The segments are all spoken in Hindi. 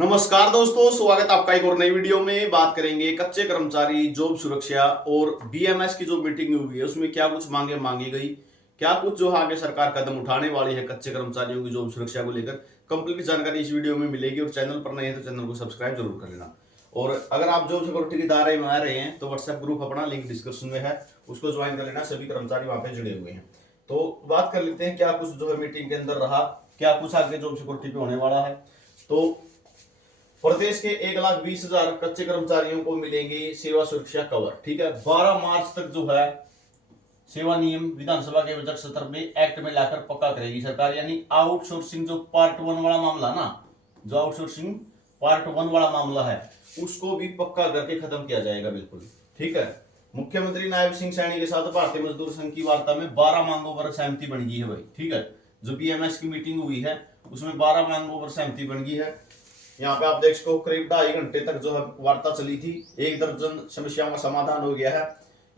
नमस्कार दोस्तों, स्वागत आपका एक और नई वीडियो में। बात करेंगे कच्चे कर्मचारी जॉब सुरक्षा और बीएमएस की जो मीटिंग हुई है उसमें क्या कुछ मांगे मांगी गई, क्या कुछ जो आगे सरकार कदम उठाने वाली है कच्चे कर्मचारियों की जॉब सुरक्षा को लेकर। कंप्लीट जानकारी इस वीडियो में मिलेगी और चैनल पर नए हैं तो चैनल को सब्सक्राइब जरूर कर लेना। और अगर आप जॉब सिक्योरिटी के दायरे में आ रहे हैं तो व्हाट्सएप ग्रुप अपना लिंक डिस्क्रिप्शन में है, उसको ज्वाइन कर लेना। सभी कर्मचारी वहां पे जुड़े हुए हैं। तो बात कर लेते हैं क्या कुछ जो है मीटिंग के अंदर रहा, क्या कुछ आगे जॉब सिक्योरिटी पे होने वाला है। तो प्रदेश के 1,20,000 कच्चे कर्मचारियों को मिलेंगे सेवा सुरक्षा कवर। ठीक है, 12 मार्च तक जो है सेवा नियम विधानसभा के बजट सत्र में एक्ट में लाकर पक्का करेगी सरकार। यानी आउटसोर्सिंग जो पार्ट 1 वाला मामला ना, जो आउटसोर्सिंग पार्ट 1 वाला मामला है उसको भी पक्का करके खत्म किया जाएगा बिल्कुल। ठीक है, मुख्यमंत्री नायब सिंह सैनी के साथ भारतीय मजदूर संघ की वार्ता में 12 मांगों पर सहमति बन गई है भाई। ठीक है, जो बीएमएस की मीटिंग हुई है उसमें 12 मांगों पर सहमति बन गई है। यहाँ पे आप देख सको करीब 2.5 घंटे तक जो है वार्ता चली थी। 1 दर्जन समस्याओं का समाधान हो गया है।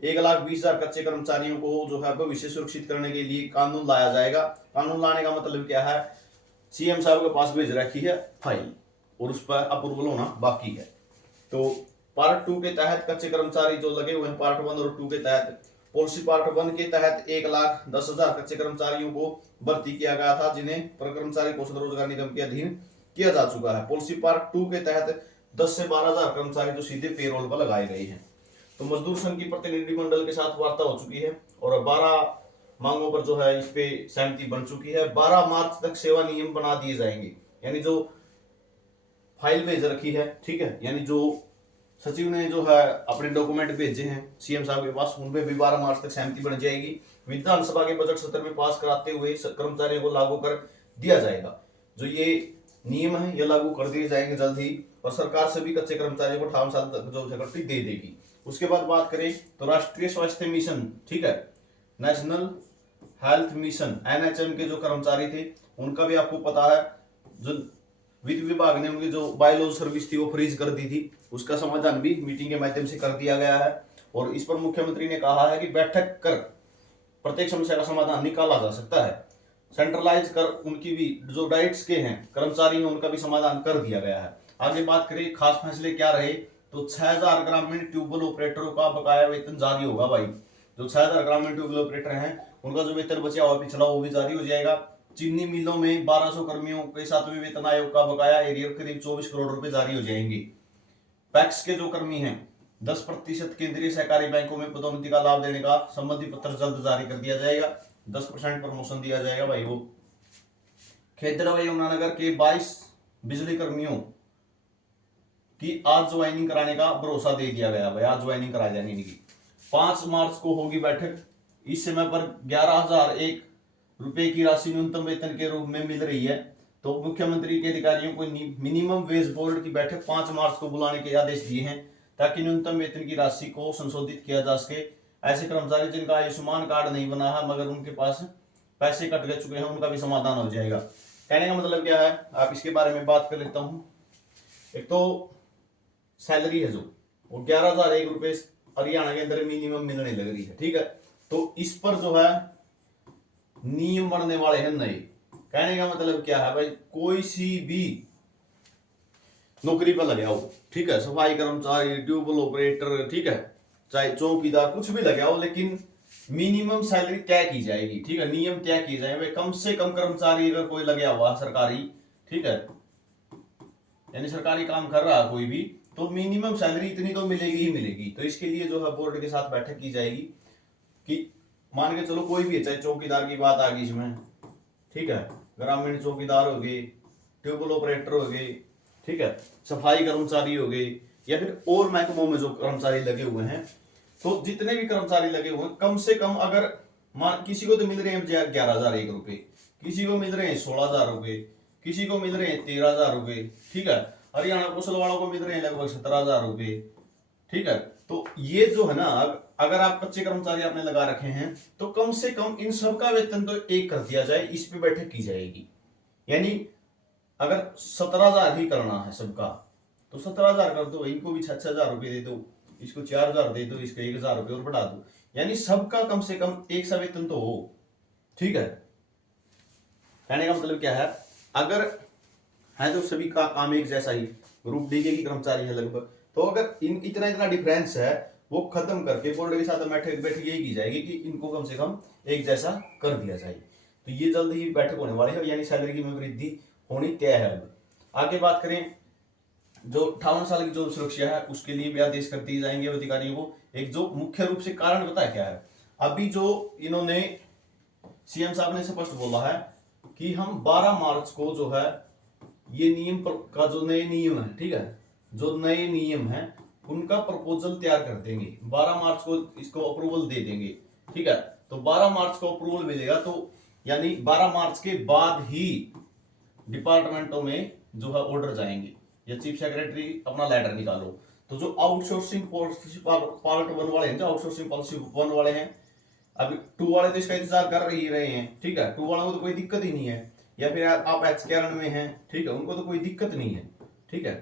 1,20,000 कच्चे कर्मचारियों को जो है भविष्य सुरक्षित करने के लिए कानून लाया जाएगा। कानून लाने का मतलब क्या है, सीएम साहब के पास भेज रखी है फाइल और उस पर अप्रूवल होना बाकी है। तो पार्ट 2 के तहत कच्चे कर्मचारी जो लगे हुए हैं पार्ट 1 और 2 के तहत, पॉलिसी पार्ट 1 के तहत 1,10,000 कच्चे कर्मचारियों को भर्ती किया गया था जिन्हें कर्मचारी कौशल रोजगार निगम के अधीन किया जा चुका है। पॉलिसी पार्ट 2 के तहत 10 से 12,000 कर्मचारी जो सीधे पेरोल पर लगाए गए हैं। तो मजदूर संघ की प्रतिनिधिमंडल के साथ वार्ता हो चुकी है और 12 मांगों पर जो है इस पे सहमति बन चुकी है। 12 मार्च तक सेवा नियम बना दिए जाएंगे। यानी जो फाइल भेज रखी है, ठीक है, यानी जो सचिव ने जो है अपने डॉक्यूमेंट भेजे हैं सीएम साहब के पास, उनपे भी 12 मार्च तक सहमति बन जाएगी। विधानसभा के बजट सत्र में पास कराते हुए कर्मचारियों को लागू कर दिया जाएगा। जो ये नियम है ये लागू कर दिए जाएंगे जल्द ही और सरकार से भी कच्चे कर्मचारियों को 58 साल तक जॉब सिक्योरिटी दे देगी। उसके बाद बात करें तो राष्ट्रीय स्वास्थ्य मिशन, ठीक है, नेशनल हेल्थ मिशन एनएचएम के जो कर्मचारी थे उनका भी आपको पता है, जो वित्त विभाग ने उनकी जो बायोलॉज सर्विस थी वो फ्रीज कर दी थी, उसका समाधान भी मीटिंग के माध्यम से कर दिया गया है। और इस पर मुख्यमंत्री ने कहा है कि बैठक कर प्रत्येक समस्या का समाधान निकाला जा सकता है। सेंट्रलाइज कर उनकी भी जो राइट्स के हैं कर्मचारी हैं उनका भी समाधान कर दिया गया है। आगे बात करें खास फैसले क्या रहे, तो 6,000 ग्रामीण ट्यूबवेल ऑपरेटरों का बकाया वेतन जारी होगा भाई। जो 6,000 ग्रामीण ट्यूबवेल ऑपरेटर हैं उनका जो वेतन बचा हुआ पिछला वो भी जारी हो जाएगा। चीनी मिलों में 1,200 कर्मियों के 7वें वेतन आयोग का बकाया एरियर करीब 24 करोड़ रुपए जारी हो जाएंगे। पैक्स के जो कर्मी हैं 10% केंद्रीय सहकारी बैंकों में पदोन्नति का लाभ देने का संबंधी पत्र जल्द जारी कर दिया जाएगा। 10% प्रमोशन दिया जाएगा भाई। वो खेतड़ा व यमुनानगर के 22 बिजली कर्मियों की आज ज्वाइनिंग कराने का भरोसा दे दिया गया भाई। आज ज्वाइनिंग करा जाएगी इनकी। 5 मार्च को होगी बैठक। इस समय पर 11,001 रुपए की राशि न्यूनतम वेतन के रूप में मिल रही है। तो मुख्यमंत्री के अधिकारियों को मिनिमम वेज बोर्ड की बैठक 5 मार्च को बुलाने के आदेश दिए हैं ताकि न्यूनतम वेतन की राशि को संशोधित किया जा सके। ऐसे कर्मचारी जिनका आयुष्मान कार्ड नहीं बना है मगर उनके पास पैसे कट गए चुके हैं उनका भी समाधान हो जाएगा। कहने का मतलब क्या है, आप इसके बारे में बात कर लेता हूं। एक तो सैलरी है जो वो 11,001 रुपए हरियाणा के अंदर मिनिमम मिलने लग रही है। ठीक है, तो इस पर जो है नियम बनने वाले हैं नए। कहने का मतलब क्या है भाई, कोई सी भी नौकरी पर लगे हो, ठीक है, सफाई कर्मचारी, ट्यूबवेल ऑपरेटर, ठीक है, चाहे चौकीदार, कुछ भी लगे हो, लेकिन मिनिमम सैलरी तय की जाएगी। ठीक है, नियम तय किए जाएंगे। कम से कम कर्मचारी अगर कोई लगे हुआ सरकारी, ठीक है, यानी सरकारी काम कर रहा है कोई भी, तो मिनिमम सैलरी इतनी तो मिलेगी ही मिलेगी। तो इसके लिए जो है बोर्ड के साथ बैठक की जाएगी कि मान के चलो कोई भी है, चाहे चौकीदार की बात आ गई इसमें, ठीक है, ग्रामीण चौकीदार हो गए, ट्यूबवेल ऑपरेटर हो गए, ठीक है, सफाई कर्मचारी हो गए, या फिर और महकमों में जो कर्मचारी लगे हुए हैं, तो जितने भी कर्मचारी लगे हुए हैं कम से कम अगर किसी को तो मिल रहे हैं 11,001 रुपए, किसी को मिल रहे हैं 16,000 रुपए, किसी को मिल रहे हैं 13,000 रुपए, ठीक है, हरियाणा कौशल वालों को मिल रहे हैं लगभग 17,000 रुपए। ठीक है, तो ये जो है ना, अगर आप कच्चे कर्मचारी आपने लगा रखे हैं तो कम से कम इन सब का वेतन तो एक कर दिया जाए, इस पे बैठक की जाएगी। यानी अगर 17,000 ही करना है सबका तो 17,000 कर दो, इनको भी 6,000 रुपए दे दो, इसको 4,000 दे दो, इसको 1,000 रुपए और बढ़ा दो, यानी सबका कम से कम एक सा वेतन तो हो। ठीक है, कहने का मतलब क्या है, अगर है, तो सभी का काम एक जैसा ही, ग्रुप डी के कर्मचारी है लगभग। तो अगर इतना इतना डिफरेंस है वो खत्म करके बोर्ड के साथ बैठ यही की जाएगी कि इनको कम से कम एक जैसा कर दिया जाए। तो ये जल्द ही बैठक होने वाली है, यानी सैलरी में वृद्धि होनी तय है। अब आगे बात करें, जो 58 साल की जो सुरक्षा है उसके लिए भी आदेश कर दिए जाएंगे अधिकारियों को। एक जो मुख्य रूप से कारण पता है क्या है, अभी जो इन्होंने सीएम साहब ने स्पष्ट बोला है कि हम 12 मार्च को जो है ये नियम का जो नए नियम है, ठीक है, जो नए नियम है उनका प्रपोजल तैयार कर देंगे। 12 मार्च को इसको अप्रूवल दे देंगे, ठीक है। तो 12 मार्च को अप्रूवल मिलेगा, तो यानी 12 मार्च के बाद ही डिपार्टमेंटों में जो है ऑर्डर जाएंगे, या चीफ सेक्रेटरी अपना लेटर निकालो। तो जो आउटसोर्सिंग पॉलिसी पार्ट 1 वाले हैं, जो आउटसोर्सिंग पॉलिसी 1 वाले हैं, अभी 2 वाले तो इसका इंतजार कर ही रहे हैं, ठीक है। 2 वालों को तो कोई दिक्कत ही नहीं है, या फिर आप HK में हैं, ठीक है, उनको तो कोई दिक्कत नहीं है, ठीक है।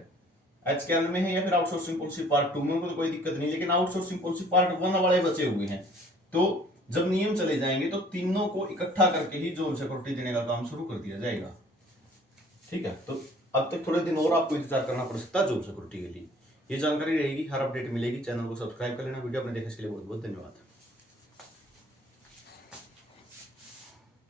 HK में है या फिर आउटसोर्सिंग पॉलिसी पार्ट 2 में, उनको तो कोई दिक्कत नहीं, लेकिन आउटसोर्सिंग पॉलिसी पार्ट 1 वाले बचे हुए हैं। तो जब नियम चले जाएंगे तो तीनों को इकट्ठा करके ही जॉब सिक्योरिटी देने का काम शुरू कर दिया जाएगा, ठीक है। तो अब तक थोड़े दिन और आपको इंतजार करना पड़ सकता है जॉब सिक्योरिटी के लिए। ये जानकारी रहेगी, हर अपडेट मिलेगी। चैनल को सब्सक्राइब कर लेना। वीडियो आपने देखने के लिए बहुत बहुत धन्यवाद।